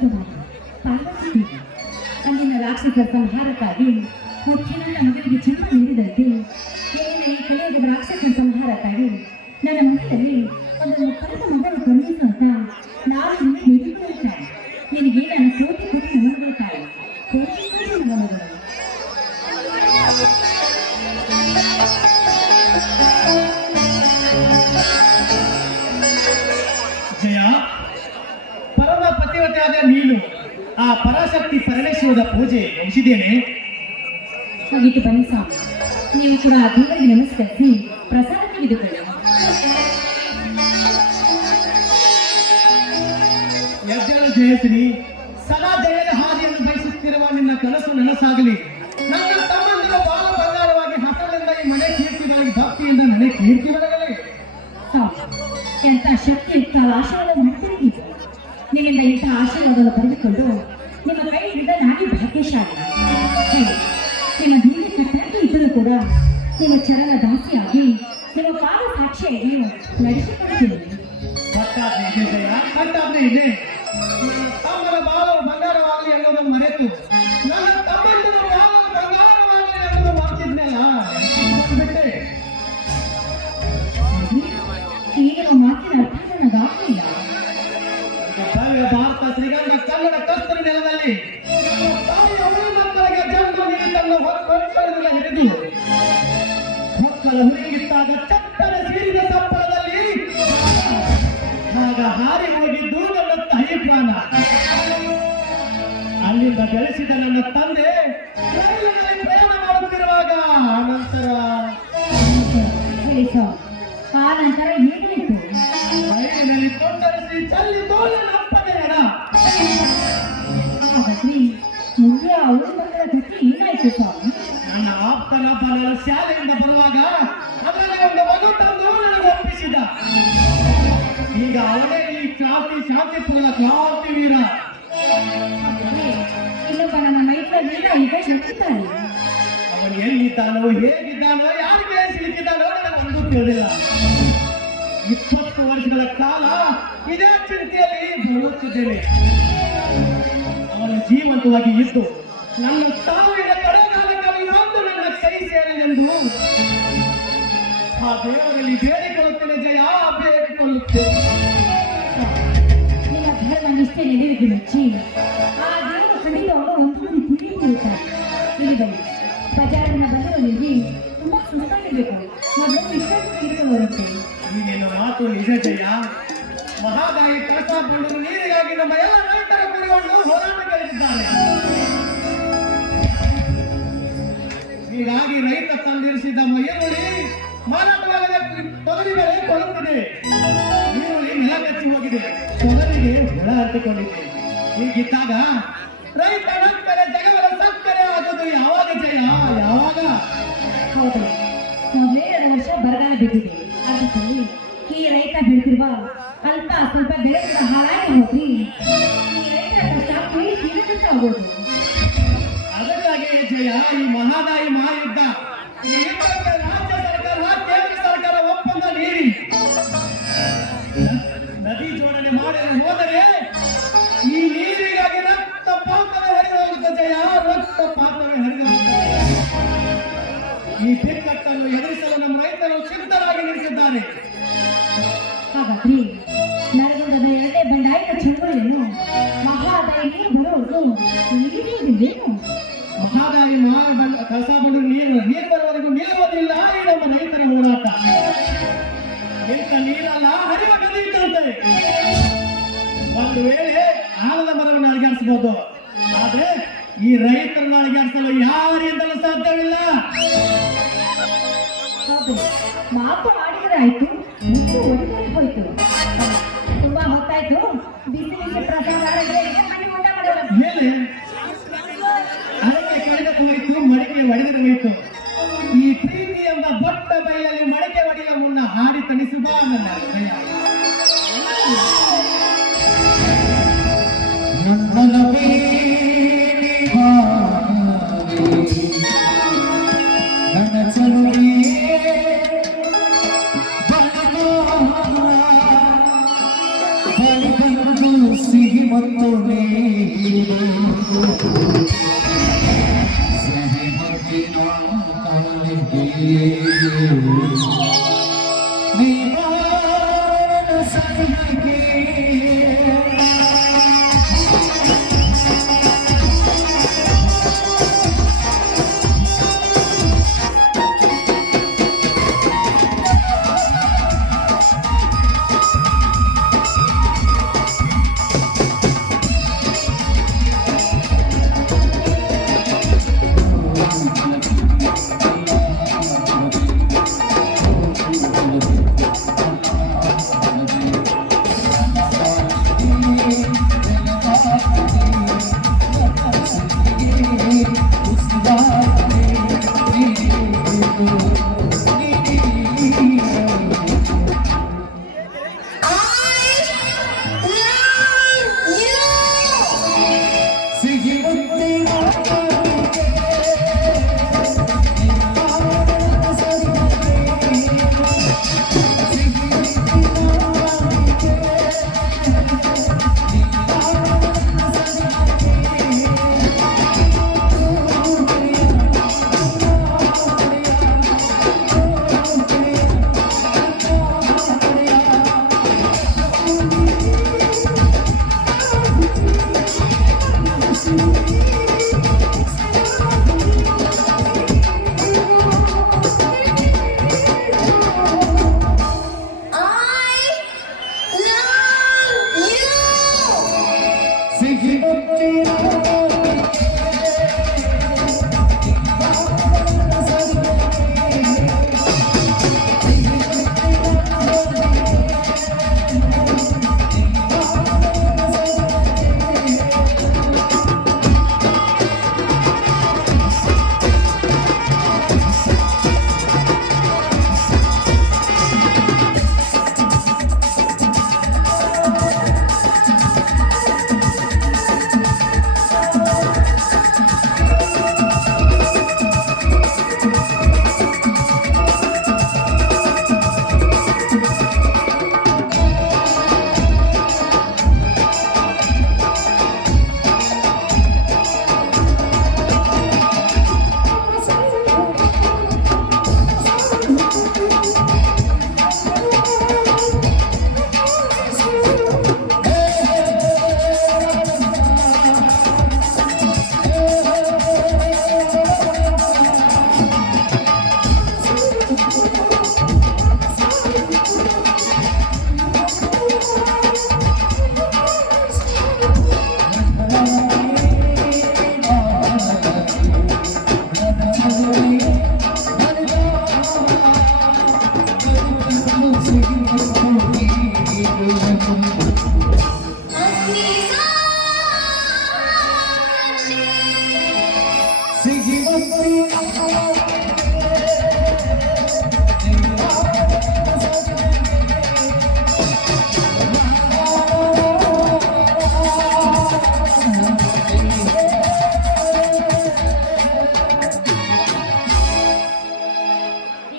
ಪವಿತ್ರವಾದ ಪಾರ್ವತಿ ದೇವಿ. ಅಂದಿನ ರಾಕ್ಷಸರ ಸಂಹಾರಕ್ಕಾಗಿ ಮುಖ್ಯನಾದ ಮಗನಿಗೆ ಜನ್ಮ ನೀಡಿದಂತೆ ಏನಿನ ಈ ಕಲಿಯುಗದ ರಾಕ್ಷಸರ ಸಂಹಾರಕ್ಕಾಗಿ ನನ್ನ ಮನದಲ್ಲಿ ಒಂದು ಪರದ ಮಗಳು ಬಂದಿದ್ದು ಅಂತ ನಾನು ನಿಮಗೆ ಬೇಡಿಕೊಳ್ಳುತ್ತಾಳೆ. ನಿನಗೆ ನನ್ನ ಕೋಟಿ ಕೋಟಿ ನಮನಗಳು ತಾಯಿ, ಕೋಟಿ ಕೋಟಿ ನಮನಗಳು. ಜಯ, ಪರಮ ಪತಿವತೆಯಾದ ನೀನು ಆ ಪರಾಶಕ್ತಿ ಪರಮೇಶ್ವರದ ಪೂಜೆ ಮುಗಿಸಿದ್ದೇನೆ. ಹಾಗಿಟ್ಟು ಬನ್ನಿ ಸ್ವಾಮಿ, ನೀವು ಕೂಡ ಆ ದೇವರಿಗೆ ನಮಸ್ಕರಿಸಿ ಪ್ರಸಾದ ತೆಗೆದುಕೊಳ್ಳಿ. ಎದ್ದೇಳು ಜಯಶ್ರೀ, ಸದಾ ಜಯದ ಹಾದಿಯನ್ನು ಬಯಸುತ್ತಿರುವ ನಿನ್ನ ಕನಸು ನನಸಾಗಲಿ. ನನ್ನ ತಮ್ಮಂದಿರ ಬಾಲ ಬಂಗಾರವಾಗಿ ಹಸಲಿಂದ ಈ ಮನೆ ಕೀರ್ತಿಗಳಿಗೆ ಭಕ್ತಿಯಿಂದ ಮನೆ ಕೀರ್ತಿ ಬೆಳಗಲಿ. ಎಂತ ಶಕ್ತಿಯುಕ್ತ ಆಶೀರ್ವಾದ ಮಾಡಿದ್ದೀವಿ. ನಿಮ್ಮಿಂದ ಇಂತಹ ಆಶೀರ್ವಾದವನ್ನು ಪಡೆದುಕೊಂಡು ನಿಮ್ಮ ಕೈ ಹಿಡಿದ ನಾನೇ ಭಾಗ್ಯಶಾಲಿ. ನಿಮ್ಮ ದೀರ್ಘ ಕಟ್ಟಕ್ಕೆ ಇದ್ದರೂ ಕೂಡ ನಿಮ್ಮ ಚರಣ ದಾಸಿಯಾಗಿ ನಿಮ್ಮ ಪಾದ ಸಾಕ್ಷಿಯಾಗಿ ನಡೆಸಿಕೊಡ್ತೀನಿ. ಕಟ್ಟಾಜ್ಞೆ ಇದೆ. ನನ್ನ ತಮ್ಮನ ಬಾಲ ಬಂಗಾರವಾಗಲಿ ಅನ್ನೋದನ್ನು ಮರೆತು ನನ್ನ ತಮ್ಮಂದಿರ ಬಾಲ ಬಂಗಾರವಾಗಲಿ ಅನ್ನೋದು ಮಾಡ್ತಿದ್ನಲ್ಲ ಬಿಟ್ಟೆ. ಈಗಿನ ಮಾತಿನ ಅರ್ಥ ನನಗಾಗಲಿಲ್ಲ. ಭವ್ಯ ಭಾರತ ಶ್ರೀಗಂಧ ಕನ್ನಡ ಕಸ್ತೂರಿ ನೆಲದಲ್ಲಿ ಮಕ್ಕಳಿಗೆ ಜನ್ಮ ನೀಡಿ ತನ್ನ ಹೊಕ್ಕಳದಿಂದ ಹಿಡಿದು ಮಕ್ಕಳ ಹುಡುಗಿದ್ದಾಗ ಚಪ್ಪರ ಸೀರಿದ ಸಪ್ಪಳದಲ್ಲಿ ಆಗ ಹಾರಿ ಹೋಗಿದ್ದು ನನ್ನ ತಾಯಿ ಪ್ರಾಣ. ಅಲ್ಲಿಂದ ಬೆಳೆಸಿದ ನನ್ನ ತಂದೆ ರೈಲಿನಲ್ಲಿ ಪ್ರಯಾಣ ಮಾಡುತ್ತಿರುವಾಗ ನಂತರ ಆ ನಂತರ ಏನಾಯಿತು? ರೈಲಿನಲ್ಲಿ ತೊಂದರಿಸಿ ಚಲ್ಲಿ ತೋಲನ ಅಪ್ಪನೇ ಹಣ. ಮುಂದೆ ಅವರು ಮಕ್ಕಳ ಗತಿ ಏನಾಯ್ತು ಸ್ವಾಮಿ? ನನ್ನ ಆಪ್ತನೊಬ್ಬ ನನ್ನ ಶಾಲೆಯಿಂದ ಬರುವಾಗ ಅದರಲ್ಲಿ ಒಂದು ಮಗು ತಂದು ನನಗೆ ಒಪ್ಪಿಸಿದ. ಈಗ ಅವನೇ ಈ ಶಾಂತಿಪುರದ ಕ್ರಾಂತಿ ವೀರ. ಇನ್ನೊಬ್ಬ ನನ್ನ ಮೈತ್ರ ವೀರ ಈಗ ನಗ್ತಿದ್ದಾನೆ. ಅವನು ಎಲ್ಲಿದ್ದಾನೋ, ಹೇಗಿದ್ದಾನೋ, ಯಾರಿಗೆ ಸಿಲುಕಿದ್ದಾನೋ ನನಗೊಂದು ತಿಳಿದಿಲ್ಲ. 20 ವರ್ಷಗಳ ಕಾಲ ಇದೇ ಚಿಂತೆಯಲ್ಲಿ ಬರುತ್ತಿದ್ದೇನೆ. ಅವನು ಜೀವಂತವಾಗಿ ಇದ್ದು ನನ್ನ ಸಾವಿನ ಕಡೆಗಾಲದಲ್ಲಿ ಒಂದು ನನ್ನ ಕೈ ಸೇರಲೆಂದು ಆ ದೇವರಲ್ಲಿ ಬೇಡಿಕೊಳ್ಳುತ್ತೇನೆ ಜಯ, ಬೇಡಿಕೊಳ್ಳುತ್ತೇನೆ. ನಿಮ್ಮ ಧರ್ಮ ನಿಷ್ಠೆ ನೆಲೆವಿಗೆ ಮೆಚ್ಚಿ ಆ ದೇವರು ಖಂಡಿತವಾಗಲೂ ಒಂದು ತಿಳಿಯುತ್ತಾರೆ. ಇಲ್ಲಿ ಬನ್ನಿ, ಬಜಾರಿನ ಬಂದರೂ ನಿಮಗೆ ತುಂಬಾ ಸುಸ್ತಾಗಿರ್ಬೇಕು. ಮೊದಲು ವಿಶ್ರಾಂತಿ ತೆಗೆದುಕೊಂಡು ಬರುತ್ತೆ. ಈಗಿನ ಮಾತು ನಿಜ ಜಯ. ಮಹಾದಾಯಿ ಕಳಸಾಕೊಂಡರು ನೀರಿಗಾಗಿ ನಮ್ಮ ಎಲ್ಲ ರೈತರ ಕುರಿಗಳು ಹೋರಾಟಗಳಿದ್ದಾರೆ. ಹೀಗಾಗಿ ರೈತ ತಂದಿರಿಸಿದ ಈರುಳ್ಳಿ ಮಾರಾಟವಾಗದೆ ತೊಗರಿ ಬೆಲೆ ಕೊಡುತ್ತಿದೆ. ಈರುಳ್ಳಿ ನೆಲ ಕಚ್ಚಿ ಹೋಗಿದೆ, ತೊಗರಿಗೆ ಹುಳ ಹತ್ತಿಕೊಂಡಿದೆ. ಹೀಗಿದ್ದಾಗ ರೈತ ನಕ್ಕರೆ ಜಗವರ ಸಕ್ಕರೆ ಆಗೋದು ಯಾವಾಗ ಜಯ, ಯಾವಾಗ? ಹೌದು, 2 ವರ್ಷ ಬರಗಾಲ ಬಿದ್ದಿದೆ. ಅದಕ್ಕೆ ಈ ರೈತ ಬೆಳೆದಿರುವ ಅಲ್ಪ ಸ್ವಲ್ಪ ಬೆಳೆ ಕೂಡ ಹಾಳಾಗಿ ಹೋಗಿ ಈ ರೈತರ ಕಷ್ಟ ತೀರಿಸುತ್ತ ಹೋಗೋದು. ಅದಕ್ಕಾಗಿ ಜಯ ಈ ಮಹಾದಾಯಿ ಮಹಾಯುದ್ಧ ರಾಜ್ಯ ಸರ್ಕಾರ ಕೇಂದ್ರ ಸರ್ಕಾರ ಒಪ್ಪಂದ ನೀಡಿ ನದಿ ಜೋಡಣೆ ಮಾಡಲು ಹೋದರೆ ಈ ನೀರಿಗಾಗಿ ರಕ್ತಪಾತವೇ ಹರಿದು ಹೋಗುತ್ತೆ ಜಯ, ರಕ್ತಪಾತವೇ ಹರಿದು ಹೋಗುತ್ತದೆ. ಈ ಬಿಕ್ಕಟ್ಟನ್ನು ಎದುರಿಸಲು ನಮ್ಮ ರೈತರು ಸಿದ್ಧರಾಗಿ ನಿಂತಿದ್ದಾರೆ. ಹಾಗಾದ್ರೆ ನರಗುಂದದ 2ನೇ ಬಂಡಾಯದ ಚಳುವಳಿಯನ್ನು ಮಹಾದಾಯಿ ನೀರು ಬರುವುದು ನಿಲ್ಲುವುದಿಲ್ಲೇನು? ಮಹಾದಾಯಿ ಕಳಸಾ ಬಂದು ನೀರು ಬರುವವರೆಗೂ ನಿಲ್ಲುವುದಿಲ್ಲ ಈ ನಮ್ಮ ರೈತರ ಹೋರಾಟ. ಇಂಥ ನೀರಲ್ಲ, ಹರಿವ ನದಿ ಇದ್ದಂತೆ. ಒಂದು ವೇಳೆ ಆಲದ ಮರವನ್ನು ಅಳಗಾಡಿಸಬಹುದು, ಆದ್ರೆ ಈ ರೈತರನ್ನು ಅಳಗಾಡಿಸಲು ಯಾರಿಂದಲೂ ಸಾಧ್ಯವಿಲ್ಲ. ಹೌದು, ಮಾತು ಆಡಿದರೆ ಆಯ್ತು, ಮುತ್ತು ಒಡೆದರೆ ಹೋಯ್ತು. ತುಂಬಾ ಹೊತ್ತಾಯ್ತು, ಬಿಸಿ ಬಿಸಿ ಪ್ರಸಾದ ಮನೆ ಊಟ ಮಾಡೋಣ. ಮೇಲೆ ಅರಕೆ ಕಳೆದ ಹೋಯಿತು, ಮಡಿಕೆ ಒಡೆದರೆ ಹೋಯಿತು. ಈ ಪ್ರೀತಿ ಎಂಬ ಬಟ್ಟ ಬೈಯಲ್ಲಿ ಮಡಿಕೆ ಒಡೆಯುವ ಮುನ್ನ ಹಾಡಿ ತಣಿಸಬಾರದಲ್ಲ ಹೃದಯ. ಸಿಹಿ ಮತ್ತು ಮುತ್ತು ನೀಡು ಸಿಹಿ ಮುತ್ತಿನ ಕಾಲಿಗೆ ನೀವಾನ ಸನಿಹಕ್ಕೆ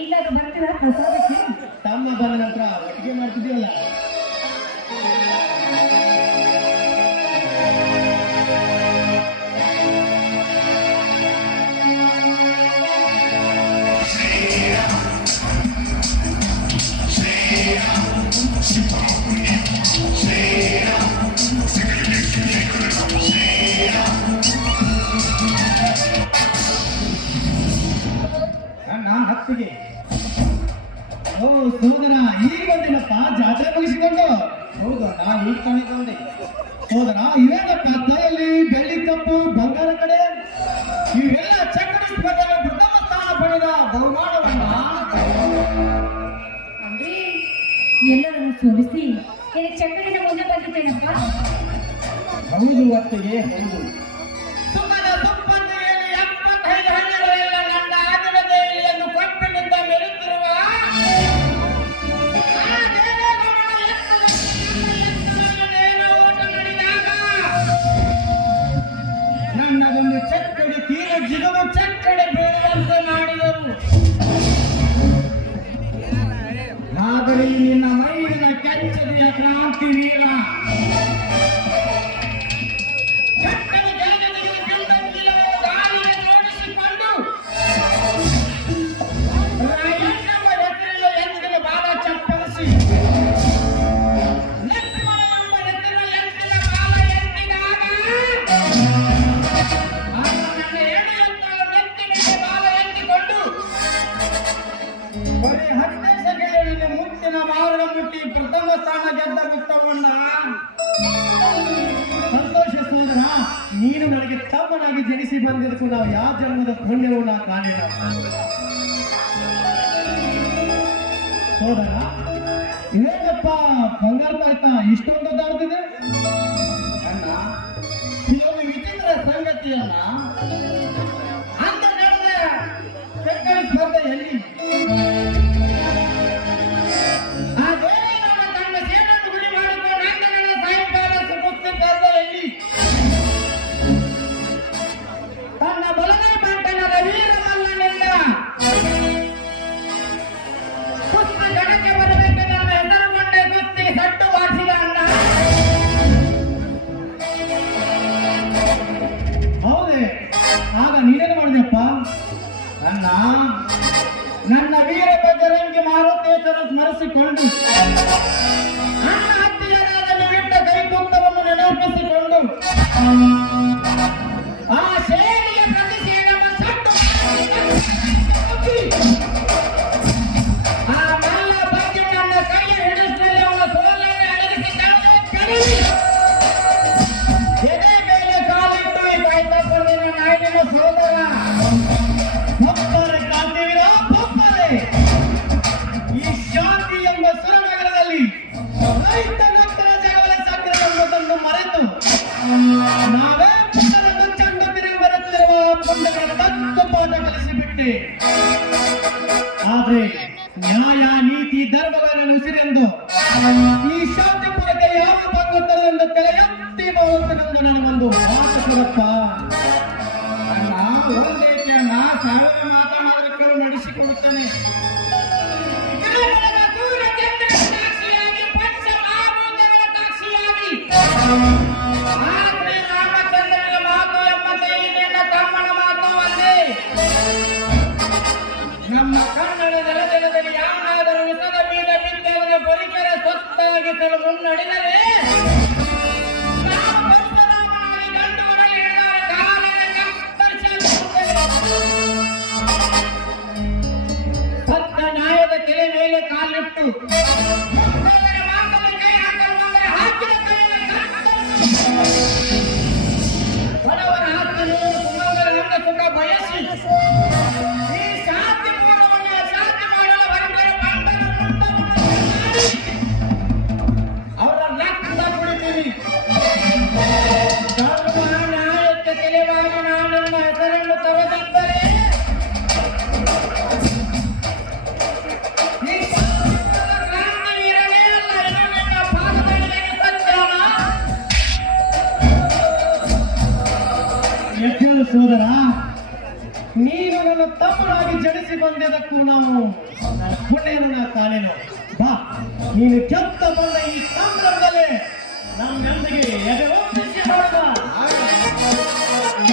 ಈಗಲಾದ್ರೂ ಬರ್ತೀರಾ ಪ್ರಸಾದಕ್ಕೆ? ತಮ್ಮ ಬಂದ ನಂತರ ಒಟ್ಟಿಗೆ ಮಾಡ್ತಿದ್ದೀವಲ್ಲ. ನನ್ನ ಹತ್ತಿಗೆ ಓ ಸೋದರ ಈಗ ಬಂದಿನಪ್ಪ ಜಾತ್ರೆ ಮುಗಿಸಿಕೊಂಡು. ಹೌದು, ನಾನು ಈಗ ತಂದಿದ್ದೆ ಸೋದರ. ಇವೇನಪ್ಪ ಕೈಯಲ್ಲಿ ಬೆಳ್ಳಿ ಕಪ್ಪು ಬಂಗಾರ ಕಡೆ ಇವೆಲ್ಲ ಚಕ್ಕಡಿ ಸ್ಪರ್ಧೆಯಲ್ಲಿ ಪ್ರಥಮ ಸ್ಥಾನ ಪಡೆದ ಬಹುಮಾನವನ್ನ ಅಂದ್ರೆ ಎಲ್ಲರನ್ನು ಸೋಲಿಸಿ ನಿನಗೆ ಚಕ್ಕಡಿನ ಮುಂದೆ ಬಂದಿದ್ದೇನಪ್ಪ? ಹೌದು ಅತ್ತಿಗೆ, ಹೌದು. ಸುಮ್ಮನ ಸುಪ್ಪನ್ನೆಯಲ್ಲಿ 75 ಹಣ್ಣುಗಳೆಲ್ಲ ನನ್ನ ಆದಿಲದೇವಿಯನ್ನು ಕೊಪ್ಪಿನಿಂದ ಮೆರೆತಿರುವ ಆ ದೇವೇಗೌಡನ ಎತ್ತರದಲ್ಲಿ ಓಟ ನಡೆದಾಗ ನನ್ನದೊಂದು ಚಕ್ಕಡಿ ತೀರ ಜಿಗದು ಚಕ್ಕಡಿ ಬೀಳುವಂತೆ ಮಾಡಿದರು. ಆದರೆ ನಿನ್ನ ಮೈಲಿನ ಕೆಂಚದೆಯ ಕ್ರಾಂತಿ ವೀರ ನೀನು ನನಗೆ ತಮ್ಮನಾಗಿ ಜನಿಸಿ ಬಂದಿದ್ದಕ್ಕೂ ನಾವು ಯಾವ ಜನ್ಮದ ಪುಣ್ಯವೂ ನಾ ಕಾಣಿಲ್ಲ ಸೋದರ. ಏನಪ್ಪ ಬಂಗಾರ ಆಯ್ತಾ ಇಷ್ಟೊಂದು ದಾಡ್ತಿದೆ ಅಣ್ಣ ಇದೊಂದು ವಿಚಿತ್ರ ಸಂಗತಿಯನ್ನ ಅಂತ ನಡೆದ ಚಕ್ಕಡಿ ಸ್ಪರ್ಧೆಯಲ್ಲಿ ಆ ದೇವಿ ನಮ್ಮ ತನ್ನ ಸೇನನ್ನು ಗುರಿ ಮಾಡಿಕೊಂಡು ಅಂಗಗಳ ಸಾಯಂಕಾಲ ಕುಸ್ತಿ ಸ್ಪರ್ಧೆಯಲ್ಲಿ ತನ್ನ ಬಲಗೈ ಬಂಟನಾದ ವೀರಮಲ್ಲನಿಂದ ಕುಸ್ತಿ ಗಣಕ್ಕೆ ಬರಬೇಕು ನನ್ನ ಹೆಸರುಗೊಂಡೆ ಕುಸ್ತಿಗೆ ಸಟ್ಟು ಬಾರಿಸಿದ ಅಣ್ಣ. ಹೌದೇ ಆಗ ನೀನೇನು ಮಾಡಿದೆಪ್ಪ? ನನ್ನ ವೀರ ಬಜರಂಗಿ ಮಾರುತೇಶ್ವರ ಸ್ಮರಿಸಿಕೊಂಡು ಅಣ್ಣ ಹತ್ತಿರನಾದ ನಿಮಿಟ್ಟ ಕೈಕುತ್ತವನ್ನು ನೆನಪಿಸಿಕೊಂಡು ಆ ಶೈಲಿಯ ಪ್ರತಿಷೇಧವನ್ನು ಸಟ್ಟು ಆ ಮಲ್ಲ ಬಗ್ಗೆ ನನ್ನ ಕೈಯ ಹಿಡಿಸಿನಲ್ಲಿ ಅವನ ಸೋಲನೆ ಅಡಗಿಸಿ ಎದೆ ಮೇಲೆ ಕಾಲಿಟ್ಟು ಕಾಯ್ತಕೊಂಡು ನಾಯಿನ ಸೋದರ ಒಬ್ಬರೇ ಕಾಂತಿವೀರ ಒಬ್ಬರೇ ಈ ಶಾಂತಿ ಎಂಬ ಸುರನಗರದಲ್ಲಿ ರೈತ ನಕ್ಕರ ಜಗಳ ಸಕ್ಕರೆ ಎಂಬುದನ್ನು ಮರೆತು ನಾವೇ ಪುಟ್ಟನನ್ನು ಚಂಡು ತಿರುಗಿ ಬರುತ್ತಿರುವ ಪುಂಡಗಳ ತಕ್ಕ ಪಾಠ ಕಲಿಸಿಬಿಟ್ಟೆ. ಆದ್ರೆ ನ್ಯಾಯ ನೀತಿ ಧರ್ಮಗಳನ್ನು ಉಸಿರೆಂದು ಈ ಶಾಂತಿಪುರಕ್ಕೆ ಯಾವ ಭಂಗುತ್ತರೆಂದು ತಲೆ ಎತ್ತಿ ಬರುತ್ತನೆಂದು ನನಗೊಂದು ಮಾತು ಕೊಡಪ್ಪ. ಅಣ್ಣ ಒಂದೇಕೆ ನಾ ಸಾವಿರ ಮಾತನಾಡಲು ನಡೆಸಿಕೊಡುತ್ತೇನೆ. ಸಾಕ್ಷಿಯಾಗಿ ಪಂಚ ಮಹಾಭೂತಗಳ ಸಾಕ್ಷಿಯಾಗಿ ಆದ್ರೆ ರಾಮಚಂದ್ರನ ಮಾತು ಎಂಬಂತೆ ನಿನ್ನ ತಮ್ಮನ ಮಾತು ಒಂದೇ. ನಮ್ಮ ಕನ್ನಡ ನೆಲದಲ್ಲಿ ಯಾರಾದರೂ ವಿಸದ ಬೀದ ಬಿದ್ದವರ ಪರಿಕರ ಸ್ವತ್ತಾಗಿಸಲು ಮುನ್ನಡೆದರೆ ನಾವು ಪರಶುರಾಮನಾಗಿ ಗಂಡುಗಳಲ್ಲಿ ಹಿಡಿದವರ ಕಾಲನ್ನು ಕತ್ತರಿಸಲು ಸತ್ತ ನ್ಯಾಯದ ಕೆಲೆ ಮೇಲೆ ಕಾಲಿಟ್ಟು ಮುಗ್ಧರ ಮಾತಲ್ಲಿ ಕೈ ಹಾಕಲು ಬಂದರೆ ಹಾಕಿದ ಕೈಯನ್ನು ಕತ್ತರಿಸಲು ಬಡವರ ಆಸ್ತಿ ನೀರು ಸುಮಂಗಲ ಅಂಗ ಸುಖ ಬಯಸಿ ಈ ಶಾಂತಿ ಪೂರ್ವವನ್ನು ಶಾಂತಿ ಮಾಡಲು ಹೊರಟರೆ ಬಂಡರ ಮುಂಡವನ್ನು ಅವರ ರಕ್ತ ಕುಡಿತೀನಿ. ಧರ್ಮ ನ್ಯಾಯಕ್ಕೆ ತಿಳಿವಾಗಿ ನಾನು ನನ್ನ ಹೆಸರನ್ನು ತರದಿದ್ದರೆ ಈ ಕ್ರಾಂತಿವೀರನೇ ಅಲ್ಲ ಇದು ನಿನ್ನ ಪಾದಗಳಿಗೆ ಸತ್ಯಾನ. ಎದ್ದೇಳು ಸೋದರ, ನೀನು ನನ್ನ ತಮ್ಮನಾಗಿ ಜನಿಸಿ ಬಂದಿದ್ದಕ್ಕೂ ನಾವು ಪುಣ್ಯನ ಕಾಣೆನು. ಬಾ, ನೀನು ಕೆತ್ತ ಬಂದ ಈ ಸಂದರ್ಭದಲ್ಲಿ ನಮ್ಮೆಂದಿಗೆ ಎದೆ ಒಪ್ಪಿಸಿ ನೋಡುವ. ಆನಂದ